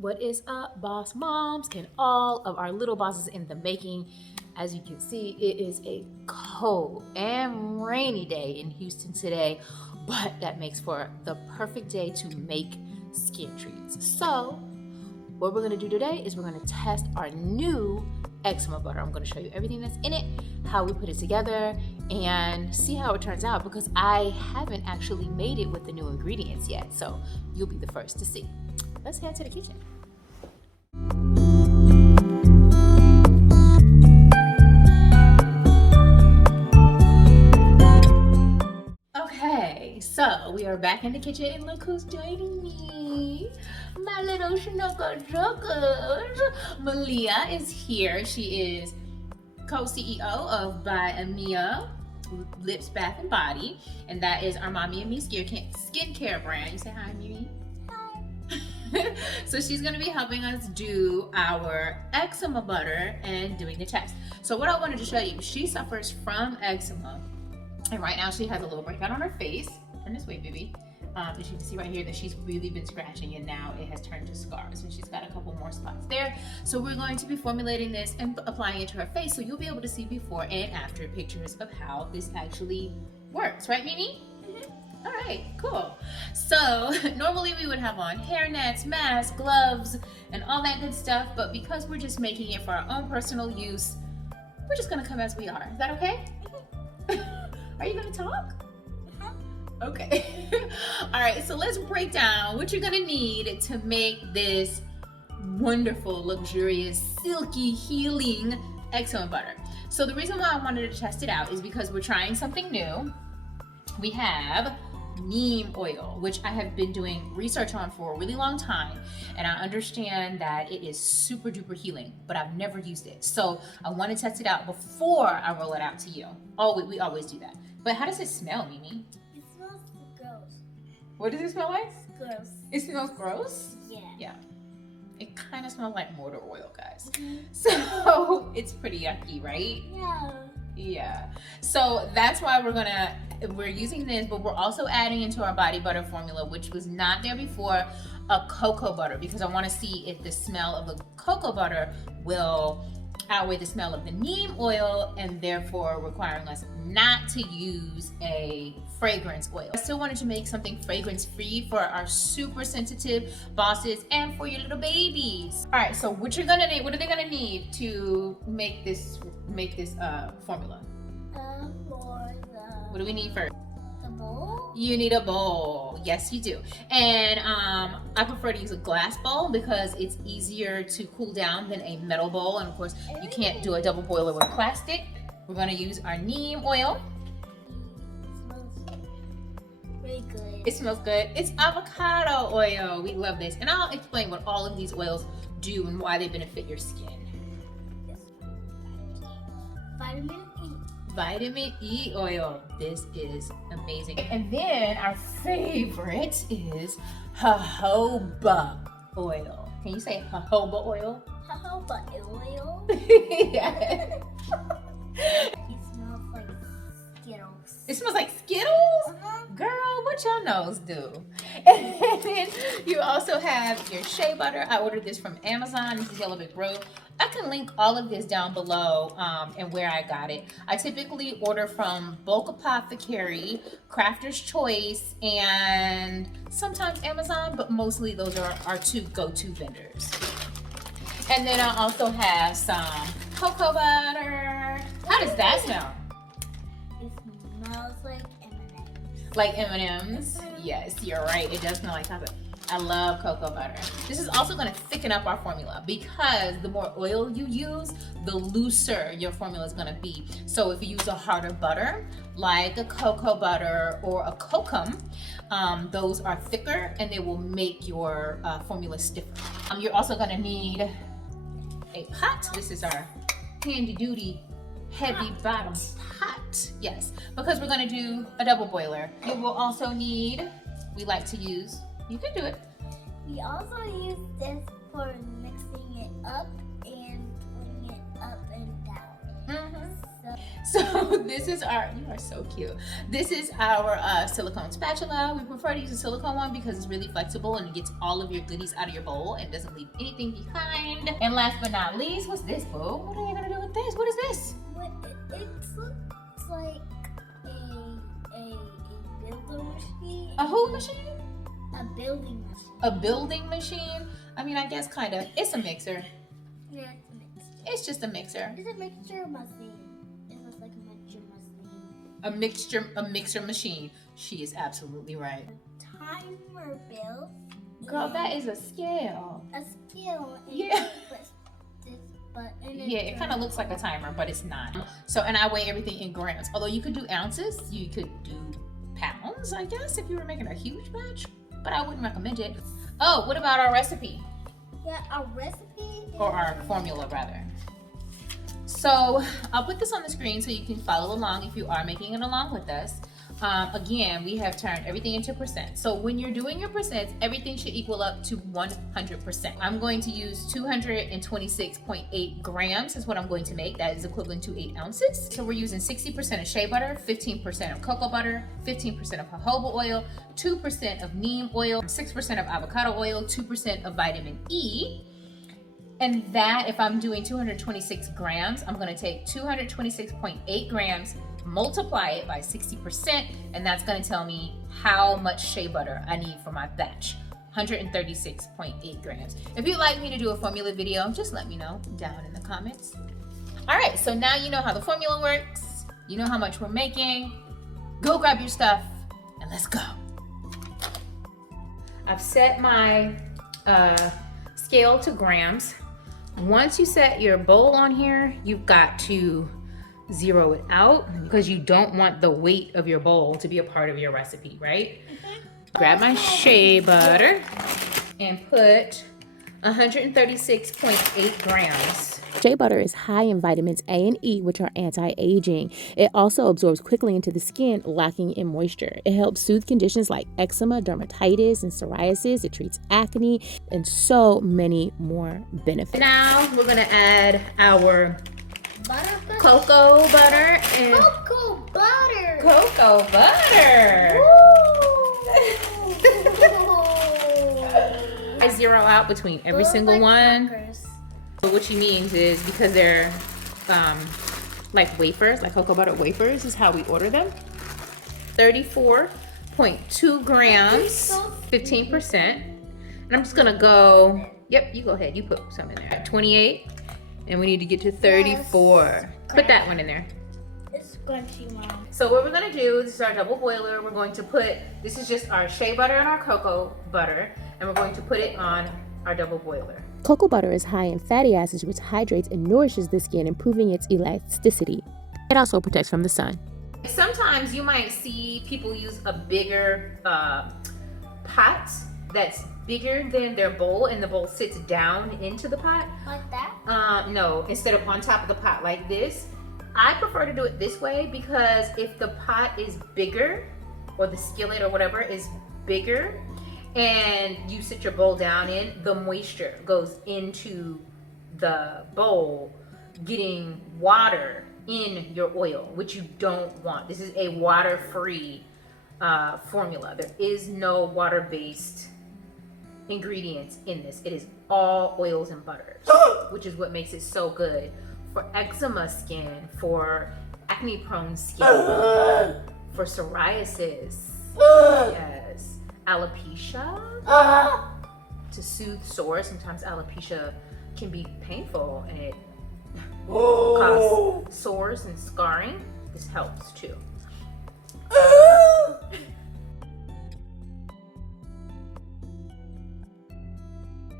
What is up, boss moms? Can all of our little bosses in the making? As you can see, it is a cold and rainy day in Houston today, but that makes for the perfect day to make skin treats. So what we're gonna do today is we're gonna test our new eczema butter. I'm gonna show you everything that's in it, how we put it together, and see how it turns out because I haven't actually made it with the new ingredients yet. So you'll be the first to see. Let's head to the kitchen. Okay, so we are back in the kitchen and look who's joining me. My little snuggle juggers. Malia is here. She is co-CEO of A'amia Lips, Bath and Body, and that is our Mommy and Me skincare brand. You say hi, Mimi. So she's going to be helping us do our eczema butter and doing the test. So what I wanted to show you, she suffers from eczema, and right now she has a little breakout on her face. Turn this way, baby. And you can see right here that she's really been scratching, and now it has turned to scars, and she's got a couple more spots there. So we're going to be formulating this and applying it to her face, so you'll be able to see before and after pictures of how this actually works, right, Mimi? All right, cool. So normally we would have on hair nets, masks, gloves, and all that good stuff, but because we're just making it for our own personal use, we're just gonna come as we are. Is that okay? Are you gonna talk? Okay. All right, so let's break down what you're gonna need to make this wonderful, luxurious, silky, healing eczema butter. So the reason why I wanted to test it out is because we're trying something new. We have Neem Oil, which I have been doing research on for a really long time, and I understand that it is super duper healing, but I've never used it. So I want to test it out before I roll it out to you. Oh, we always do that. But how does it smell, Mimi? It smells gross. What does it smell like? Gross. It smells gross? Yeah. Yeah. It kind of smells like motor oil, guys. So it's pretty yucky, right? Yeah. Yeah. So that's why we're using this, but we're also adding into our body butter formula, which was not there before, a cocoa butter, because I want to see if the smell of the cocoa butter will outweigh the smell of the neem oil, and therefore requiring us not to use a fragrance oil. I still wanted to make something fragrance free for our super sensitive bosses and for your little babies. All right, so what are they gonna need to make this formula? What do we need first? The bowl? You need a bowl. Yes, you do. And I prefer to use a glass bowl because it's easier to cool down than a metal bowl. And of course, you can't do a double boiler with plastic. We're gonna use our neem oil. It smells very good. It smells good. It's avocado oil. We love this. And I'll explain what all of these oils do and why they benefit your skin. Vitamin E. Vitamin E oil. This is amazing. And then our favorite is jojoba oil. Can you say jojoba oil? Jojoba oil. Yeah. It smells like Skittles. It smells like Skittles? Girl, what your nose do? And then you also have your Shea butter. I ordered this from Amazon. This is Yellow Brick Road. I can link all of this down below and where I got it. I typically order from Bulk Apothecary, Crafter's Choice, and sometimes Amazon, but mostly those are our two go-to vendors. And then I also have some cocoa butter. How does that smell? It smells like M&M's. Like M&M's? Yes, you're right. It does smell like cocoa. I love cocoa butter. This is also going to thicken up our formula because the more oil you use, the looser your formula is going to be. So if you use a harder butter, like a cocoa butter or a kokum, those are thicker and they will make your formula stiffer. You're also going to need a pot. This is our handy duty heavy bottom pot. Yes, because we're going to do a double boiler. You will also need, we like to use, you can do it. We also use this for mixing it up and putting it up and down. So this is our, you are so cute. This is our silicone spatula. We prefer to use a silicone one because it's really flexible and it gets all of your goodies out of your bowl and doesn't leave anything behind. And last but not least, what's this, boo? What are you gonna do with this? What is this? It's like a building machine. A who machine? A building machine. A building machine? I mean, I guess kind of. It's a mixer. Yeah, it's a mixer. It's just a mixer. It's a mixture machine. It looks like a mixture machine. A mixer machine. She is absolutely right. Timer bill. Girl, that is a scale. A scale. Yeah. And Yeah, it kind of looks like a timer, but it's not. So, and I weigh everything in grams. Although you could do ounces, you could do pounds, I guess, if you were making a huge batch. But I wouldn't recommend it. Oh, what about our recipe? Yeah, our recipe. Or our formula, rather. So, I'll put this on the screen so you can follow along if you are making it along with us. Again, we have turned everything into percent. So when you're doing your percents, everything should equal up to 100%. I'm going to use 226.8 grams is what I'm going to make. That is equivalent to 8 ounces. So we're using 60% of shea butter, 15% of cocoa butter, 15% of jojoba oil, 2% of neem oil, 6% of avocado oil, 2% of vitamin E. And that, if I'm doing 226 grams, I'm gonna take 226.8 grams, multiply it by 60%, and that's gonna tell me how much shea butter I need for my batch. 136.8 grams. If you'd like me to do a formula video, just let me know down in the comments. All right, so now you know how the formula works. You know how much we're making. Go grab your stuff and let's go. I've set my scale to grams. Once you set your bowl on here, you've got to zero it out because you don't want the weight of your bowl to be a part of your recipe, right? Grab my shea butter and put 136.8 grams. Shea butter is high in vitamins A and E, which are anti-aging. It also absorbs quickly into the skin, locking in moisture. It helps soothe conditions like eczema, dermatitis, and psoriasis. It treats acne and so many more benefits. Now we're gonna add our cocoa butter and Cocoa butter. cocoa butter. I zero out between every single one. So what she means is because they're like wafers, like cocoa butter wafers is how we order them. 34.2 grams, 15%. And I'm just gonna go, yep, you go ahead, you put some in there. 28, and we need to get to 34. Put that one in there. It's scrunchy, Mom. So what we're gonna do, this is our double boiler. We're going to put, this is just our shea butter and our cocoa butter, and we're going to put it on our double boiler. Cocoa butter is high in fatty acids, which hydrates and nourishes the skin, improving its elasticity. It also protects from the sun. Sometimes you might see people use a bigger pot that's bigger than their bowl, and the bowl sits down into the pot. Like that? No, instead of on top of the pot like this. I prefer to do it this way because if the pot is bigger, or the skillet or whatever is bigger, and you sit your bowl down in, the moisture goes into the bowl, getting water in your oil, which you don't want. This is a water-free formula. There is no water-based ingredients in this. It is all oils and butters, which is what makes it so good for eczema skin, for acne-prone skin, for psoriasis, yes, alopecia, to soothe sores. Sometimes alopecia can be painful and it cause sores and scarring. This helps too.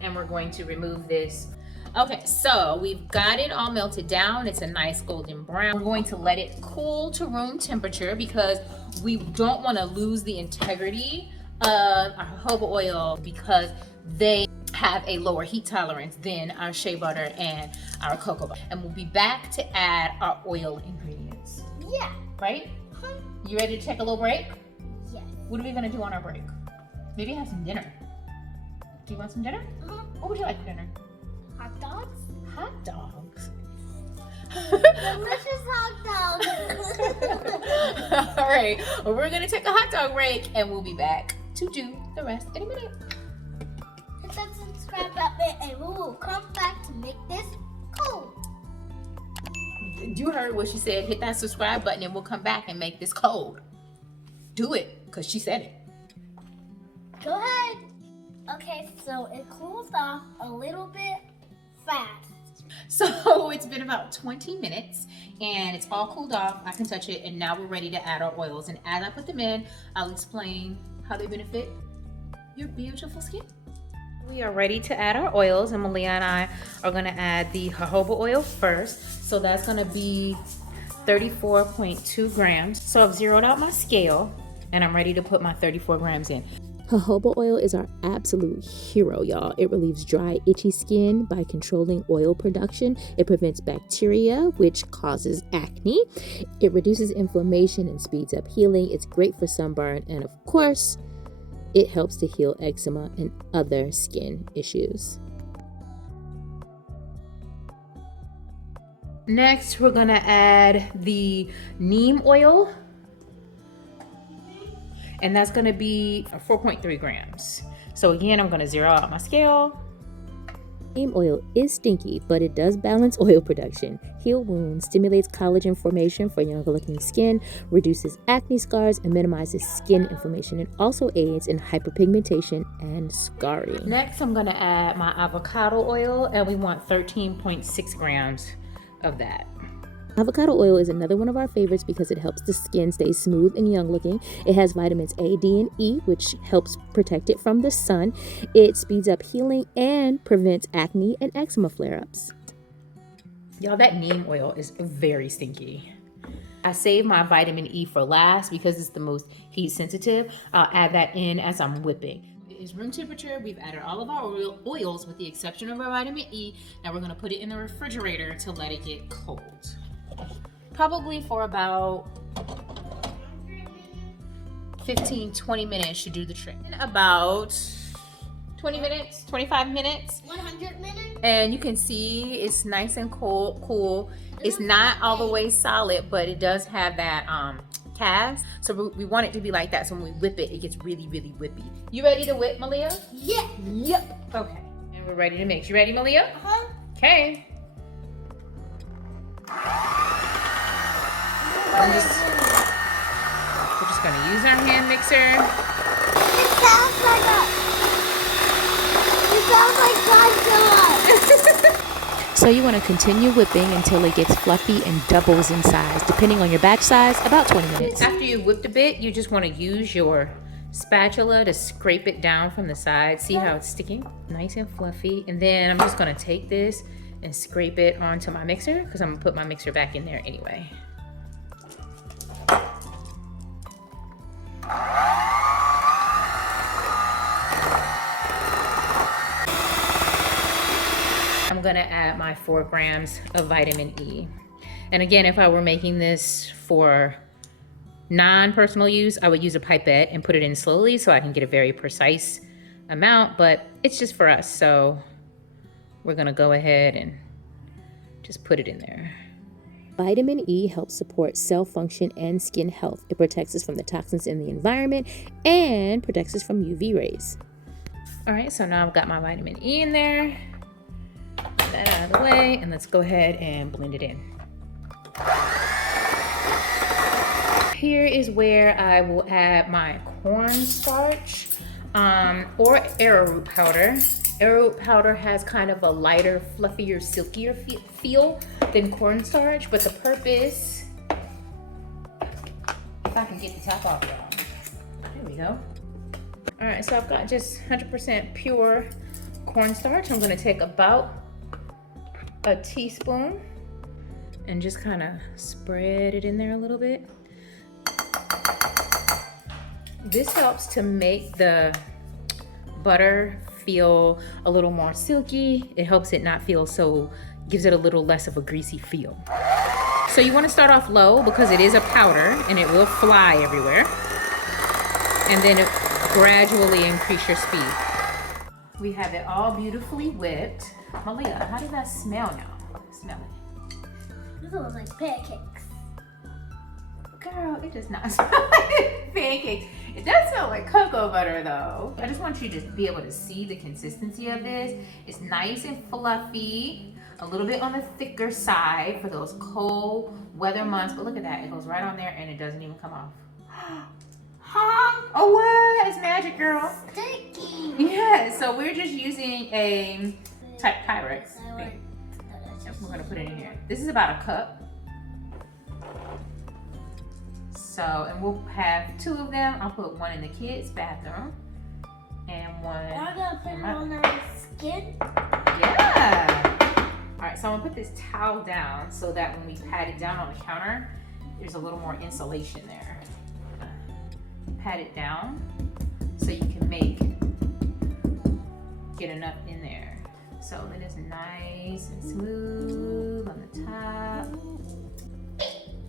And we're going to remove this. Okay, so we've got it all melted down. It's a nice golden brown. We're going to let it cool to room temperature because we don't want to lose the integrity of our jojoba oil because they have a lower heat tolerance than our shea butter and our cocoa butter. And we'll be back to add our oil ingredients. Yeah. Right? You ready to take a little break? Yes. What are we gonna do on our break? Maybe have some dinner. Do you want some dinner? What would you like for dinner? Hot dogs? Hot dogs. Delicious hot dog. All right, well, we're gonna take a hot dog break and we'll be back to do the rest in a minute. Hit that subscribe button and we will come back to make this cold. You heard what she said. Hit that subscribe button and we'll come back and make this cold. Do it, because she said it. Go ahead. Okay, so it cools off a little bit fast. So it's been about 20 minutes and it's all cooled off. I can touch it, and now we're ready to add our oils. And as I put them in, I'll explain how they benefit your beautiful skin. We are ready to add our oils, and Malia and I are gonna add the jojoba oil first. So that's gonna be 34.2 grams. So I've zeroed out my scale and I'm ready to put my 34 grams in. Jojoba oil is our absolute hero, y'all. It relieves dry, itchy skin by controlling oil production. It prevents bacteria, which causes acne. It reduces inflammation and speeds up healing. It's great for sunburn, and of course, it helps to heal eczema and other skin issues. Next, we're gonna add the neem oil, and that's gonna be 4.3 grams. So again, I'm gonna zero out my scale. Neem oil is stinky, but it does balance oil production, heal wounds, stimulates collagen formation for younger looking skin, reduces acne scars, and minimizes skin inflammation. It also aids in hyperpigmentation and scarring. Next, I'm gonna add my avocado oil, and we want 13.6 grams of that. Avocado oil is another one of our favorites because it helps the skin stay smooth and young looking. It has vitamins A, D, and E, which helps protect it from the sun. It speeds up healing and prevents acne and eczema flare-ups. Y'all, that neem oil is very stinky. I save my vitamin E for last because it's the most heat sensitive. I'll add that in as I'm whipping. It is room temperature. We've added all of our oils with the exception of our vitamin E. Now we're gonna put it in the refrigerator to let it get cold. Probably for about 15-20 minutes should do the trick. In about 20 minutes, 25 minutes. 100 minutes? And you can see it's nice and cool. It's not all the way solid, but it does have that cast. So we want it to be like that. So when we whip it, it gets really, really whippy. You ready to whip, Malia? Yeah. Yep. Okay. And we're ready to mix. You ready, Malia? Uh-huh. Okay. We're just gonna use our hand mixer. It sounds like Godzilla. So you want to continue whipping until it gets fluffy and doubles in size. Depending on your batch size, about 20 minutes. After you've whipped a bit, you just want to use your spatula to scrape it down from the side. See how it's sticking? Nice and fluffy. And then I'm just gonna take this and scrape it onto my mixer because I'm gonna put my mixer back in there anyway. I'm gonna add my 4 grams of vitamin E. And again, if I were making this for non-personal use, I would use a pipette and put it in slowly so I can get a very precise amount, but it's just for us. So we're gonna go ahead and just put it in there. Vitamin E helps support cell function and skin health. It protects us from the toxins in the environment and protects us from UV rays. All right, so now I've got my vitamin E in there. Get that out of the way, and let's go ahead and blend it in. Here is where I will add my cornstarch or arrowroot powder. Arrowroot powder has kind of a lighter, fluffier, silkier feel than cornstarch, but the purpose, if I can get the top off, y'all. There we go. All right, so I've got just 100% pure cornstarch. I'm gonna take about a teaspoon and just kind of spread it in there a little bit. This helps to make the butter feel a little more silky. It helps it not feel so, gives it a little less of a greasy feel. So you want to start off low because it is a powder and it will fly everywhere. And then gradually increase your speed. We have it all beautifully whipped. Malia, how does that smell now? Smell it. This looks like pancakes. Girl, it does not smell like pancakes. It does smell like cocoa butter though. I just want you to be able to see the consistency of this. It's nice and fluffy, a little bit on the thicker side for those cold weather months. But look at that, it goes right on there and it doesn't even come off. Oh what? It's magic, girl. Sticky. Yeah, so we're just using a Pyrex. We're gonna put it in here. This is about a cup. So, and we'll have 2 of them. I'll put one in the kids' bathroom and one. I'm gonna put it on their skin. Yeah. All right, so I'm gonna put this towel down so that when we pat it down on the counter, there's a little more insulation there. Pat it down so you can get enough in there. So then it's nice and smooth on the top.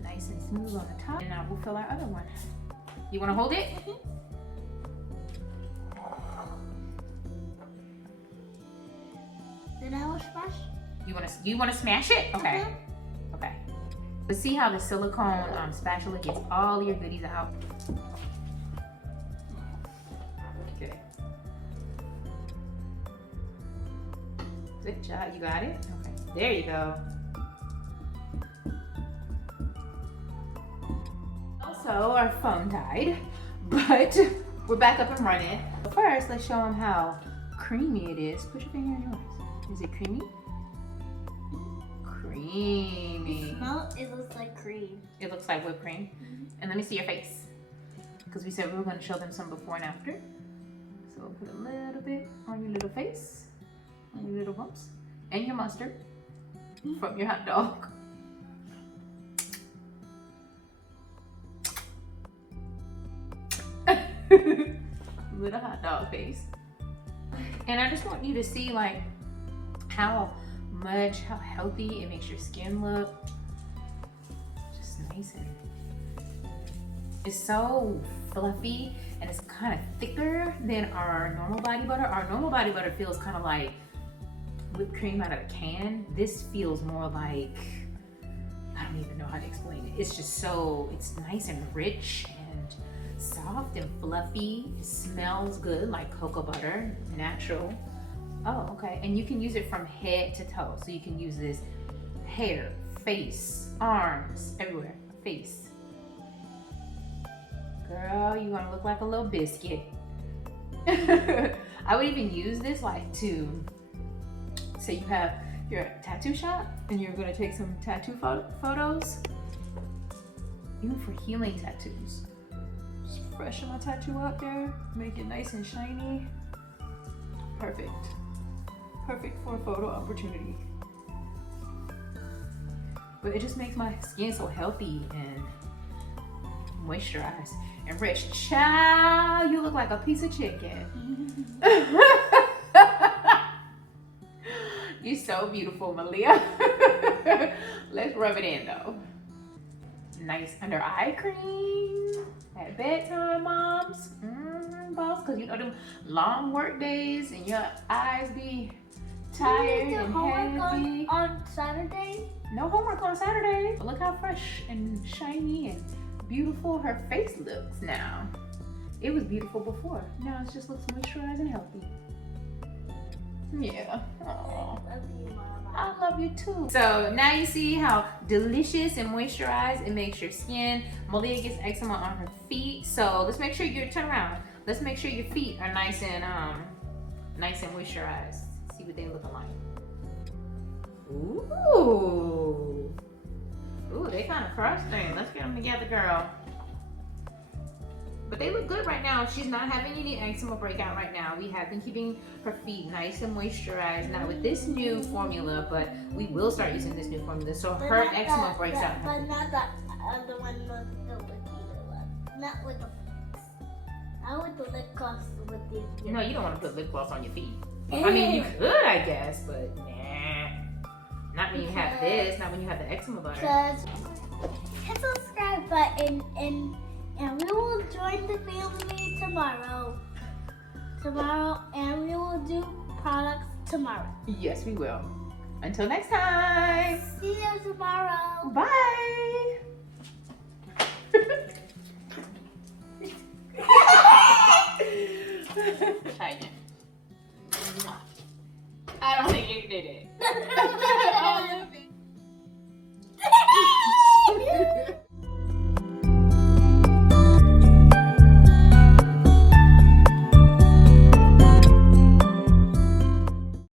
Nice and smooth on the top. And now we'll fill our other one. You wanna hold it? Then I will smash. You wanna smash it? Okay. Okay. But see how the silicone spatula gets all your goodies out? Okay. Good job, you got it? Okay, there you go. Also, our phone died, but we're back up and running. First, let's show them how creamy it is. Put your finger in yours. Is it creamy? Creamy. Smell, it looks like cream. It looks like whipped cream. And let me see your face. Because we said we were going to show them some before and after. So we'll put a little bit on your little face, on your little bumps, and your mustard from your hot dog. Little hot dog face. And I just want you to see like how healthy it makes your skin look. Just nice and it's so fluffy and it's kind of thicker than our normal body butter. Our normal body butter feels kind of like whipped cream out of a can. This feels more like, I don't even know how to explain it. It's just so, it's nice and rich and soft and fluffy. It smells good like cocoa butter, natural. Oh, okay. And you can use it from head to toe. So you can use this hair, face, arms, everywhere. Face. Girl, you're gonna look like a little biscuit. I would even use this like to, say you have your tattoo shop and you're gonna take some tattoo photos. Even for healing tattoos. Just freshen my tattoo out there, make it nice and shiny. Perfect. Perfect for a photo opportunity. But it just makes my skin so healthy and moisturized and rich. Child, you look like a piece of chicken. You're so beautiful, Malia. Let's rub it in though. Nice under eye cream at bedtime, moms. Boss, because you know them long work days and your eyes be tired and heavy. On Saturday? No homework on Saturday. Look how fresh and shiny and beautiful her face looks now. It was beautiful before. Now it just looks moisturized and healthy. Yeah. Aww. I love you too. So now you see how delicious and moisturized it makes your skin. Malia gets eczema on her feet. So let's make sure you turn around. Let's make sure your feet are nice and moisturized. See what they look like. Ooh. Ooh, they kind of crushed things. Let's get them together, girl. But they look good right now. She's not having any eczema breakout right now. We have been keeping her feet nice and moisturized. Not with this new formula, but we will start using this new formula. So her eczema breaks out. But not the other one with the liquid one. Not with the I with the lip gloss with the. No, you don't want to put lip gloss on your feet. I mean, you could, I guess, but nah. Not when you have this. Not when you have the eczema butter. Because hit the subscribe button and we will join the family tomorrow. And we will do products tomorrow. Yes, we will. Until next time. See you tomorrow. Bye. Try again. I don't think you did it. Oh,